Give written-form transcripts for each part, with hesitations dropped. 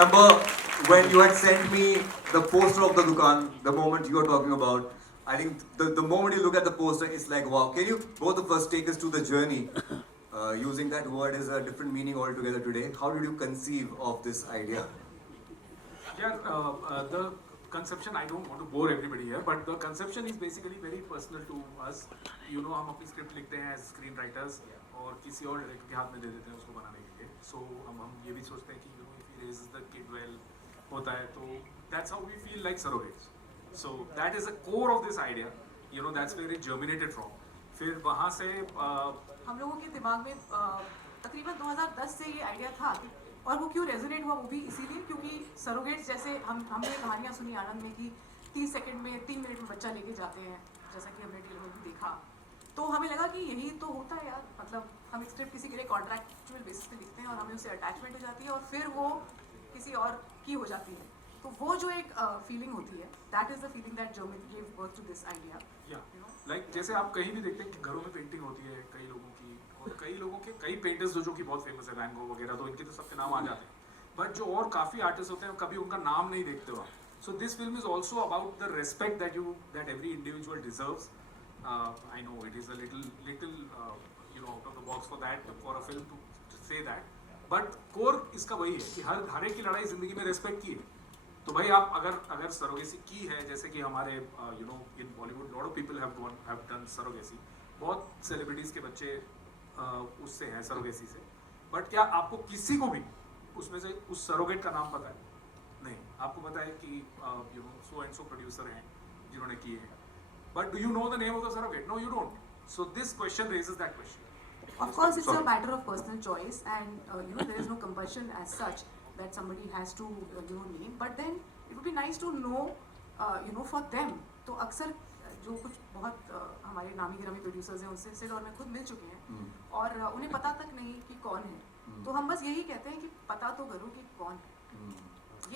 Remember when you had sent me the poster of the Dukan, the moment you were talking about. I think the moment you look at the poster, it's like, wow. Can you both of us take us to the journey? Using that word is a different meaning altogether today. How did you conceive of this idea? Yeah, the conception, I don't want to bore everybody here, but the conception is basically very personal to us. You know, हम अपनी script लिखते हैं as screen writers और किसी और director के हाथ में दे देते हैं उसको बनाने के लिए. सो हम ये भी सोचते हैं कि you know if he raises the kid well होता है तो that's how we feel like surrogates. So that is the core of this idea. You know that's where it germinated from. फिर वहाँ से हम लोगों के दिमाग में तकरीबन 2010 से ये आइडिया था और वो क्यों रेजोनेट हुआ वो भी इसीलिए क्योंकि सरोगेट्स जैसे हमने कहानियाँ सुनी आनंद में कि 30 सेकंड में 3 मिनट में बच्चा लेके जाते हैं जैसा कि हमने टीवी में भी देखा. तो हमें लगा कि यही तो होता है यार. मतलब हम स्क्रिप्ट किसी के लिए कॉन्ट्रैक्चुअल बेसिस पे लिखते हैं और हमें उससे अटैचमेंट हो जाती है और फिर वो किसी और की हो जाती है. तो वो जो एक फीलिंग होती है that is the feeling that give birth to this idea. Like जैसे आप कहीं भी देखते हैं कि घरों में पेंटिंग होती है कई लोगों की और कई लोगों के कई पेंटर्स जो कि बहुत फेमस है वैन गो वगैरह तो इनके तो सबके नाम आ जाते हैं. बट जो और काफ़ी आर्टिस्ट होते हैं कभी उनका नाम नहीं देखते हो. So this film is also about the respect that every individual deserves. I know it is a little you know out of the box for that for a film to say that. But core इसका वही है कि हर एक की लड़ाई ज़िंदगी में respect की है. तो भाई आप अगर सरोगेसी की है जैसे कि हमारे you know in Bollywood lot of people have done surrogacy. बहुत सेलिब्रिटीज़ के बच्चे उससे हैं सरोगेसी से. बट क्या आपको किसी को भी उसमें से उस सरोगेट का नाम पता है? नहीं. आपको पता है कि you know so and so producer हैं जिन्होंने किए हैं. But do you know the name of the surrogate? No you don't. So this question raises that question. Of course, it's a matter of personal choice, and you know there is no compulsion as such that somebody has to name. But then it would be nice to know, for them. तो अक्सर जो कुछ बहुत हमारे नामी गिरामी producers हैं उनसे सेट और मैं खुद मिल चुके हैं और उन्हें पता तक नहीं कि कौन है. तो हम बस यही कहते हैं कि पता तो करो कि कौन है.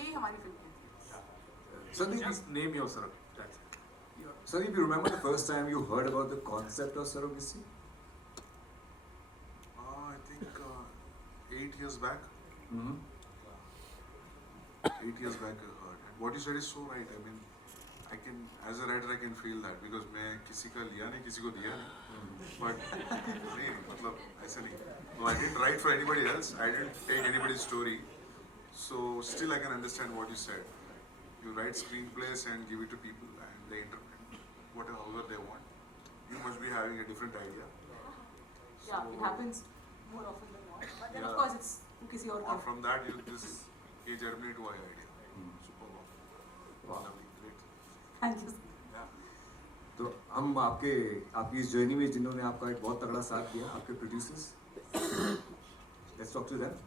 यही हमारी फिल्म है. Sandeep, Just name your surrogate. That's it. Sandeep, you remember the first time you heard about the concept of surrogacy? I think 8 years back. Mm-hmm. 8 years back I heard. And what you said is so right. I mean, as a writer, I can feel that because मैं किसी का लिया नहीं, किसी को दिया नहीं. But नहीं, मतलब ऐसा नहीं. No, I didn't write for anybody else. I didn't take anybody's story. So still, I can understand what you said. You write screenplays and give it to people, and they interpret however they want. You must be having a different idea. Yeah, it happens more often than not. But then of Yeah. course it's किसी और Or का. from that, ये germinate हुआ है idea. Super wow. Wow. Lovely, great. Thank you. Yeah. तो हम आपकी इस जर्नी में जिन्होंने आपका एक बहुत तगड़ा साथ दिया, आपके producers, let's talk to them.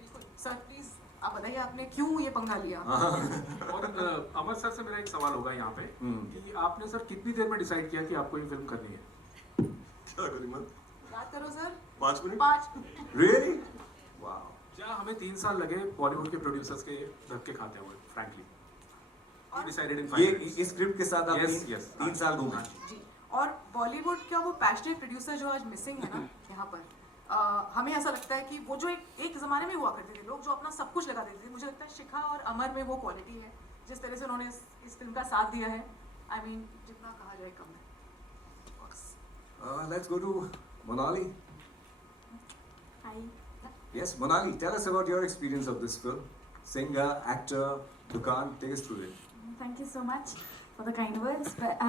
बिल्कुल. सर प्लीज आप बताइए आपने क्यों ये पंगा लिया. और अमर सर से मेरा एक सवाल होगा यहाँ पे कि आपने सर कितनी देर में डिसाइड किया कि आपको ये फिल्म करनी है? क्या करी मत? बात करो सर. 5 मिनट? 5. Really? Wow. क्या हमें 3 साल लगे बॉलीवुड के प्रोड्यूसर्स के धक्के खाते हुए फ्रैंकली. और डिसाइडेड इन ये 5 minutes. इस स्क्रिप्ट के साथ आप Yes, yes. 3 साल घूमे. जी. और बॉलीवुड का वो पैशनेट प्रोड्यूसर जो आज मिसिंग है ना यहाँ पर. हमें ऐसा लगता है कि वो जो एक ज़माने में हुआ करते थे लोग जो अपना सब कुछ लगा देते थे. मुझे लगता है शिखा और अमर में वो क्वालिटी है जिस तरह से उन्होंने इस फिल्म का साथ दिया है. आई मीन जितना कहा जाए कम है. Let's go to Monali. Hi. Yes, Monali, tell us about your experience of this film. Singer, actor, Dukan, take us through it. Thank you so much for the kind words. But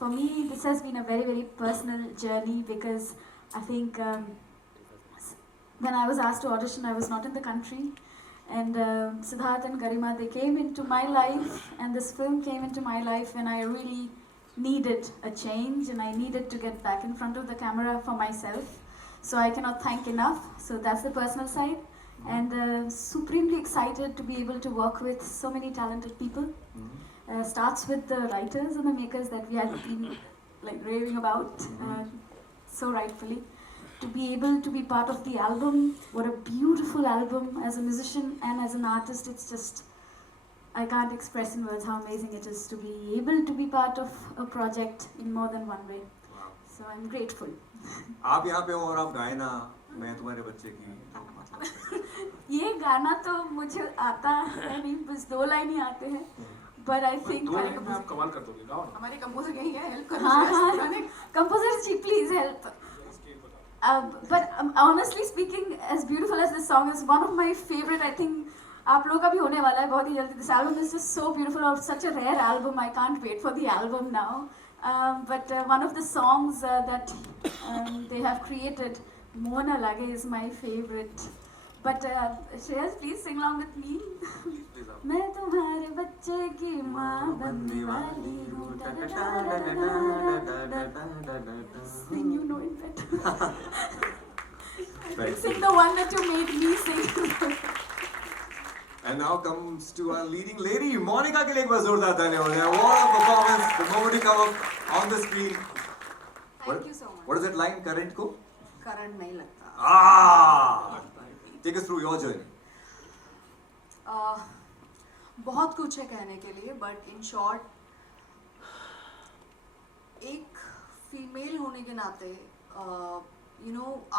for me, this has been a very, very personal journey because I think when I was asked to audition, I was not in the country. And Siddharth and Garima, they came into my life, and this film came into my life when I really needed a change and I needed to get back in front of the camera for myself. So I cannot thank enough. So that's the personal side. And supremely excited to be able to work with so many talented people. Starts with the writers and the makers that we have been like raving about so rightfully. To be able to be part of the album, what a beautiful album. As a musician and as an artist, it's just, I can't express in words how amazing it is to be able to be part of a project in more than one way. Wow. So I'm grateful. आप यहाँ पे हो और आप गाए ना, मैं तुम्हारे बच्चे की तो मतलब ये गाना तो मुझे आता है नहीं, बस 2 लाइन ही आते हैं, बट आई थिंक 2 लाइन में आप कमाल कर दोगे, गाओ ना। हमारे कंपोजर यही है, हेल्प करो हाँ सुरेश, हाँ, गाने। Composer ji please help. But honestly speaking, as beautiful as this song is, one of my favorite, I think आप लोगों का भी होने वाला है बहुत ही जल्दी. This album is just so beautiful और such a rare album. I can't wait for the album now. But one of the songs that they have created, Mona Lage, is my favorite. But Shreyas, please sing along with me. Please आप। मैं तुम्हारे बच्चे की माँ बनने वाली हूँ. Sing, you know it better. Very Sing cool. the one that you made me sing. And now comes to our leading lady, Monica के लिए एक बार जोरदार तालियां हो जाए. What a performance! The moment you come up on the screen. Thank you so much. What is that line? Current को? Current नहीं लगता. Ah! Take us through your journey. बहुत कुछ है कहने के लिए, बट इन शॉर्ट एक फीमेल होने के नाते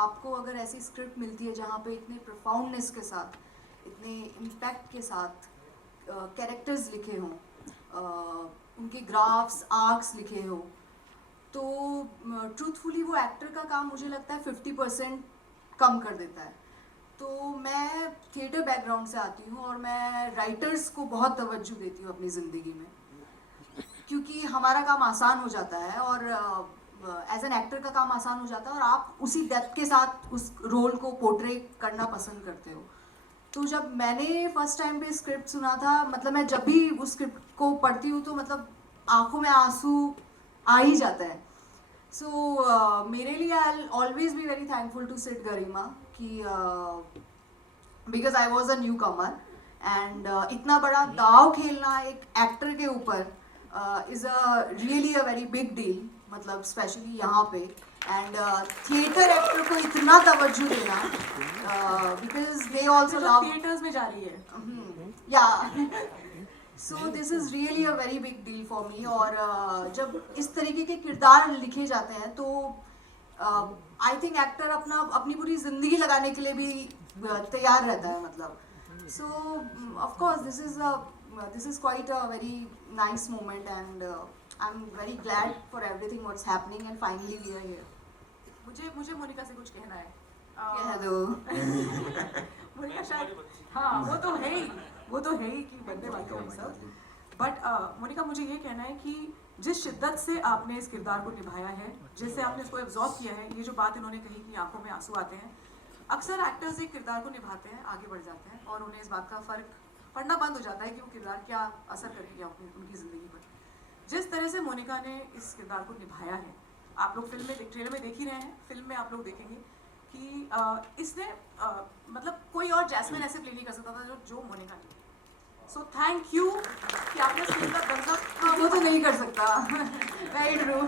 आपको अगर ऐसी स्क्रिप्ट मिलती है जहाँ पे इतने प्रोफाउंडनेस के साथ, इतने इम्पैक्ट के साथ कैरेक्टर्स लिखे हों, उनके ग्राफ्स आर्क्स लिखे हो, तो ट्रूथफुली वो एक्टर का काम मुझे लगता है 50% कम कर देता है. तो मैं थिएटर बैकग्राउंड से आती हूँ और मैं राइटर्स को बहुत तवज्जो देती हूँ अपनी ज़िंदगी में, क्योंकि हमारा काम आसान हो जाता है और एज एन एक्टर का काम आसान हो जाता है और आप उसी डेप्थ के साथ उस रोल को पोर्ट्रे करना पसंद करते हो. तो जब मैंने फर्स्ट टाइम पे स्क्रिप्ट सुना था, मतलब मैं जब भी उस स्क्रिप्ट को पढ़ती हूँ तो मतलब आंखों में आंसू आ ही जाता है. सो मेरे लिए I will always be very thankful to Sid Garima कि because I was a newcomer and इतना बड़ा दाव खेलना एक एक्टर के ऊपर is a really a very big deal, मतलब स्पेशली यहाँ पे. एंड थिएटर एक्टर को इतना तवज्जो देना because they also love theatres में जा रही है. Yeah so this is really a very big deal for me. और जब इस तरीके के किरदार लिखे जाते हैं तो आई थिंक एक्टर अपनी पूरी ज़िंदगी लगाने के लिए भी तैयार रहता है, मतलब. सो of course this is quite a very nice moment and I'm very glad for everything what's happening and finally we are here. मुझे मोनिका से कुछ कहना है. कह दो. मोनिका शायद हाँ वो तो है ही कि बनने वाली है सब. बट मोनिका मुझे ये कहना है कि जिस शिद्दत से आपने इस किरदार को निभाया है, जिससे आपने इसको एब्जॉर्ब किया है, ये जो बात इन्होंने कही कि आंखों में आंसू आते हैं, अक्सर एक्टर्स एक किरदार को निभाते हैं, आगे बढ़ जाते हैं और उन्हें इस बात का फ़र्क पड़ना बंद हो जाता है कि वो किरदार क्या असर करके गया उनकी ज़िंदगी पर. जिस तरह से मोनिका ने इस किरदार को निभाया है, आप लोग फिल्म में ट्रेलर में देख ही रहे हैं, फिल्म में आप लोग देखेंगे कि इसने मतलब कोई और जैस्मिन ऐसे प्ले नहीं कर सकता था जो मोनिका ने. सो थैंक यू कि आपने इस फिल्म का दर्जा. वो तो नहीं कर सकता. Very true.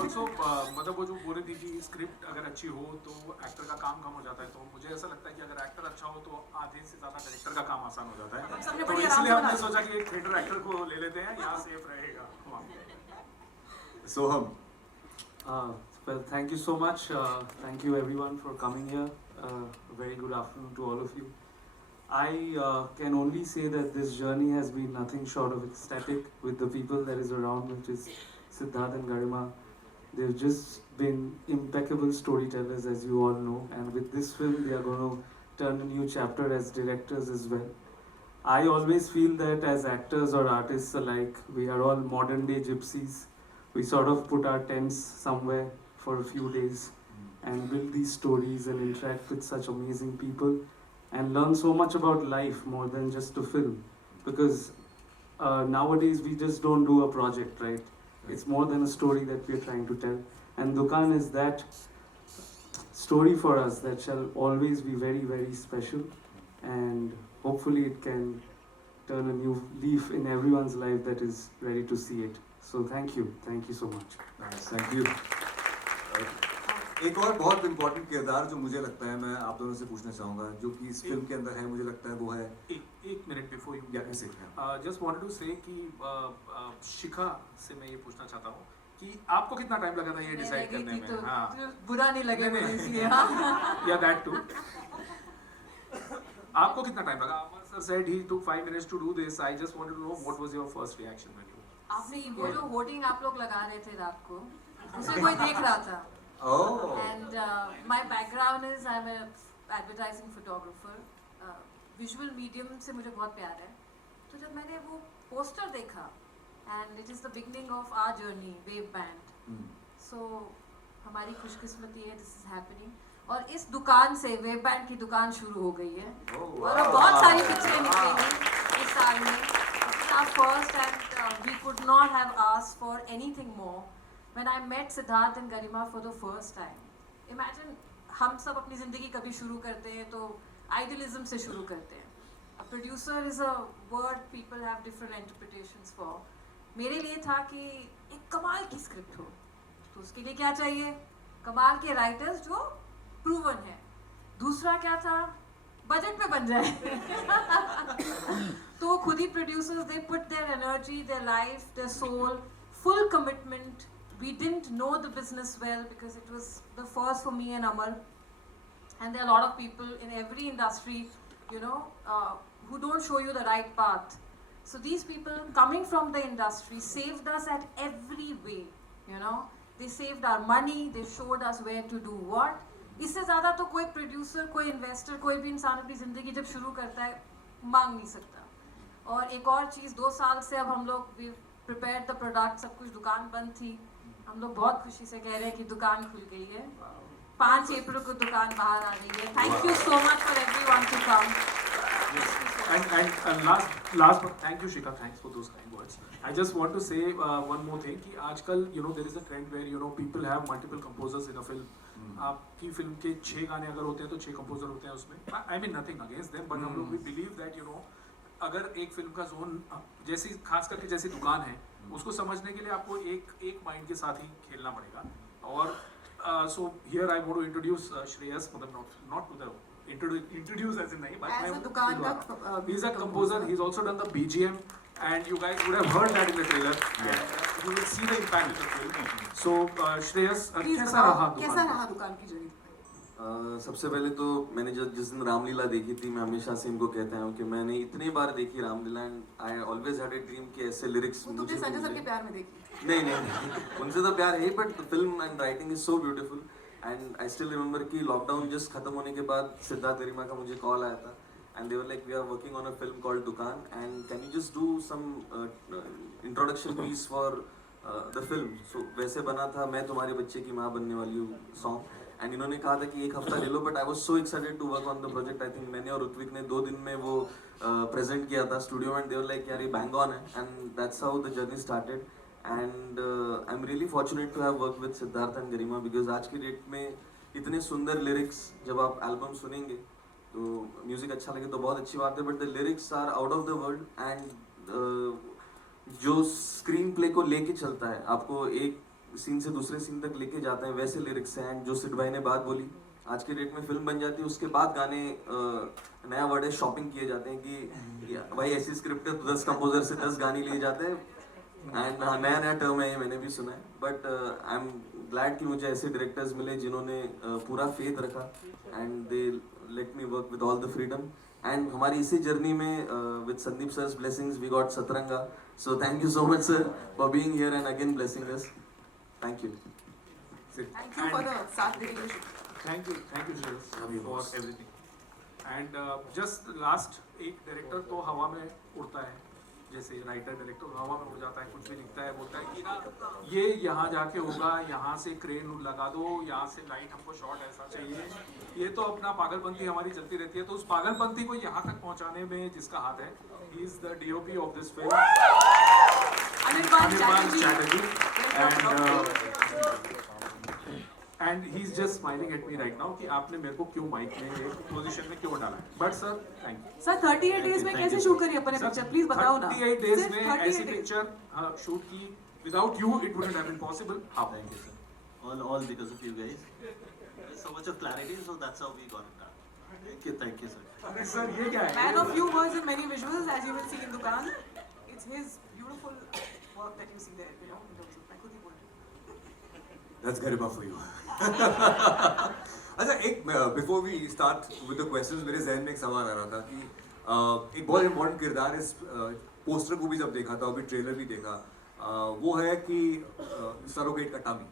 ऑल्सो मतलब वो जो बोल रही थी कि स्क्रिप्ट अगर अच्छी हो तो एक्टर का काम कम हो जाता है, तो मुझे ऐसा लगता है कि अगर एक्टर अच्छा हो तो आधे से ज़्यादा डायरेक्टर का काम आसान हो जाता है. सबने तो बड़ी आराम इसलिए से हमने बना सोचा कि एक थिएटर एक्टर को ले लेते हैं, यहाँ सेफ रहेगा. Soham. Well, thank you so much. Thank you everyone for coming here. Very good afternoon to all of you. I can only say that this journey has been nothing short of ecstatic with the people that is around, which is Siddharth and Garima. They've just been impeccable storytellers, as you all know, and with this film they are going to turn a new chapter as directors as well. I always feel that as actors or artists alike, we are all modern day gypsies. We sort of put our tents somewhere for a few days and build these stories and interact with such amazing people and learn so much about life more than just a film. Because nowadays we just don't do a project, right? It's more than a story that we're trying to tell. And Dukaan is that story for us that shall always be very, very special. And hopefully it can turn a new leaf in everyone's life that is ready to see it. So thank you so much. Nice, thank you. एक और बहुत important किरदार जो मुझे लगता है मैं आप दोनों से पूछना चाहूँगा, जो कि इस फिल्म के अंदर है, मुझे लगता है वो है एक मिनट बिफोर यू या कैसे जस्ट वांटेड टू से कि शिखा से मैं ये पूछना चाहता हूँ कि आपको कितना टाइम लगा था ये डिसाइड करने में? हाँ, तो बुरा नहीं लगे नहीं, मुझे नहीं। इसलिए हाँ या दैट टू। आपको कितना टाइम लगा? Amar sir said he took 5 minutes to do this. I just wanted to know what was your first reaction when you? आपने वो जो होर्डिंग आप लोग लगा रहे थे रात को उसे कोई देख रहा था Oh. and my background is I'm a advertising photographer. Visual medium से मुझे बहुत प्यार है. तो जब मैंने वो पोस्टर देखा and it is the beginning of our journey, Wave Band. Hmm. So हमारी खुशकिस्मती है this is happening. और इस दुकान से वेव बैंड की दुकान शुरू हो गई है Oh, और अब wow. बहुत सारी पिक्चरें निकलेंगी इस साल में. Our first and we could not have asked for anything more. When I met Siddharth and Garima for the first time, imagine हम सब अपनी ज़िंदगी कभी शुरू करते हैं तो idealism से शुरू करते हैं. A producer is a word people have different interpretations for. मेरे लिए था कि एक कमाल की स्क्रिप्ट हो, तो उसके लिए क्या चाहिए? कमाल के राइटर्स जो प्रूवन है. दूसरा क्या था? बजट पे बन जाए. तो खुद ही producers they put their energy, their life, their soul, full commitment. We didn't know the business well because it was the first for me and Amar. And there are a lot of people in every industry, you know, who don't show you the right path. So these people coming from the industry saved us at every way, you know. They saved our money, they showed us where to do what. इससे ज़्यादा तो कोई producer, कोई investor, कोई भी इंसान अपनी ज़िंदगी जब शुरू करता है मांग नहीं सकता. और एक और चीज़ 2 साल से अब हम लोग वी प्रिपेयर्ड द प्रोडक्ट, सब कुछ दुकान बंद थी. हम लोग बहुत खुशी से कह रहे हैं कि दुकान खुल गई है. 5 अप्रैल को दुकान बाहर आ रही है. Thank you so much for everyone to come. And last but thank you Shikha, thanks for those kind words. I just want to say one more thing कि आजकल you know there is a trend where you know people have multiple composers in a film. आपकी film के 6 गाने अगर होते हैं तो 6 composer होते हैं उसमें. I mean nothing against them, but हम लोग we believe that you know अगर एक फिल्म का जोन जैसी खास करके जैसी दुकान है उसको समझने के लिए आपको एक माइंड के साथ ही खेलना पड़ेगा. और so here I want to introduce Shreyas, मतलब not to the introduce as in नहीं, but As a दुकान का he's a composer. He's also done the BGM, and you guys would have heard that in the trailer. And you will see the impact in the film. So Shreyas, कैसा रहा दुकान की journey? सबसे पहले तो मैंने जिस दिन रामलीला देखी थी, मैं हमेशा से इनको कहता हूँ कि मैंने इतनी बार देखी Ramlila and I always had a dream कि ऐसे लिरिक्स वो तुमने संजय सर के प्यार में देखी? नहीं उनसे तो प्यार है, but the film and writing is so beautiful. And I still remember कि लॉकडाउन जस्ट खत्म होने के बाद सिद्धार्थ गरिमा का मुझे कॉल आया था and they were like we are working on a film called Dukaan and can you just do some introduction piece for the film. So वैसे बना था मैं तुम्हारे बच्चे की माँ बनने वाली हूँ सॉन्ग. एंड इन्होंने कहा था कि 1 हफ्ता ले लो, but I was so excited to work on the project. I think मैंने और ऋत्विक ने 2 दिन में वो प्रेजेंट किया था स्टूडियो में. दे वर लाइक यार ये बैंग ऑन है and that's how the journey started. And I am really fortunate to have work with Siddharth and Garima because आज की डेट में इतने सुंदर लिरिक्स जब आप एल्बम सुनेंगे तो म्यूजिक अच्छा लगे तो बहुत अच्छी बात है, but the lyrics are out of the world. And जो स्क्रीन प्ले को लेके चलता है, आपको एक सीन से दूसरे सीन तक लेके जाते हैं, वैसे लिरिक्स हैं. एंड जो सिड भाई ने बात बोली, आज के डेट में फिल्म बन जाती है उसके बाद गाने नया वर्ड है शॉपिंग किए जाते हैं कि भाई ऐसी स्क्रिप्ट है तो 10 कंपोजर से 10 गाने लिए जाते हैं. एंड हाँ नया टर्म है ये, मैंने भी सुना है. बट आई एम ग्लैड कि मुझे ऐसे डायरेक्टर्स मिले जिन्होंने पूरा फेथ रखा and they let me work with all the freedom. And हमारी इसी जर्नी में with Sandeep sir's blessings we got Satranga. So thank you so much sir for being here and again blessing us. Thank you. Thank you for the साथ देने के लिए. Thank you Shreyas for everything. And just last, एक director तो हवा में उड़ता है, जैसे राइटर डायरेक्टर हवा में उड़ जाता है, कुछ भी लिखता है, बोलता है कि ना ये यहाँ जाके होगा, यहाँ से क्रेन लगा दो, यहाँ से लाइट हमको शॉट ऐसा चाहिए. ये तो अपना पागलपंती हमारी चलती रहती है. तो उस पागलपंती को यहाँ तक पहुँचाने में जिसका हाथ है, he is the DOP of this film, Anirban Chatterjee. And he's just smiling at me right now कि आपने मेरे को क्यों माइक में पोजीशन में क्यों डाला. But sir, thank you. Sir 38 days में कैसे शूट करी अपने पिक्चर, प्लीज बताओ ना. 38 डेज सिर्फ में 38 ऐसी days. पिक्चर शूट की. Without you, it wouldn't have been possible. How? Thank you, sir. All because of you guys. There's so much of clarity, so that's how we got it done. Thank you, sir. अरे sir ये क्या है? Man of few words and many visuals, as you will see in Dukaan. It's his beautiful work that you see there, you know. मैं खुद ही बोल रही हूँ. That's Garima for you. अच्छा एक before we start with the questions मेरे जहन में एक सवाल आ रहा था कि एक बहुत इंपॉर्टेंट किरदार इस पोस्टर को भी जब देखा था अभी ट्रेलर भी देखा वो है कि सरोगेट का टामी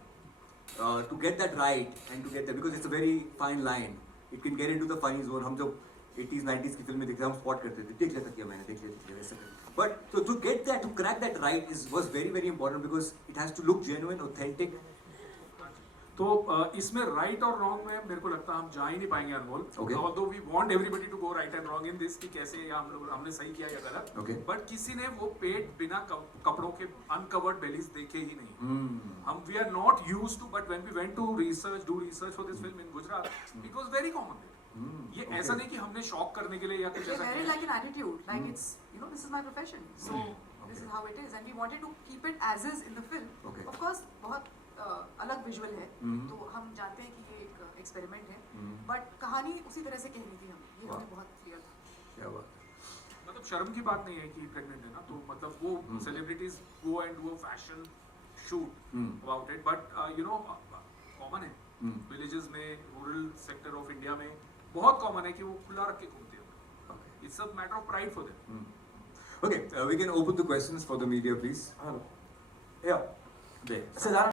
to get that right and to get that because it's a very fine line it can get into the funny zone हम जब 80s 90s की फिल्में देखते हम स्पॉट करते थे देख लेता किया मैंने देख लेता वैसे but to get that to crack that right is was very very important because it has to look genuine authentic तो इसमें राइट और रॉन्ग में मेरे को लगता है हम जा ही नहीं पाएंगे Anmol Okay. Although we want everybody to go right and wrong in this कि कैसे या हम लोग हमने सही किया या गलत Okay. बट किसी ने वो पेट बिना कपड़ों के अनकवर्ड बेलीज देखे ही नहीं हम we are not used to but when we went to research for this film in Gujarat it was very common ये okay. ऐसा नहीं कि हमने शॉक करने के लिए या कुछ They ऐसा wear it किया like an attitude, like it's, you know, this is my profession, so this is how it is, and we wanted to keep it as is in the film. Okay. Of course, बहुत अलग visual है, Mhm. तो हम जानते हैं कि ये एक एक्सपेरिमेंट है, Mhm. बट कहानी उसी तरह से कहनी थी हमें, ये Wow. हमें बहुत क्लियर था. क्या बात है मतलब शर्म की बात नहीं है कि प्रेग्नेंट है ना तो मतलब वो celebrities go and do a fashion shoot about it but you know common है विलेजेस में रूरल सेक्टर ऑफ इंडिया में बहुत कॉमन है कि वो खुला रख के घूमते हैं it's a matter of pride for them Okay, we can open the questions for the media, please. Hello. Yeah, there. So that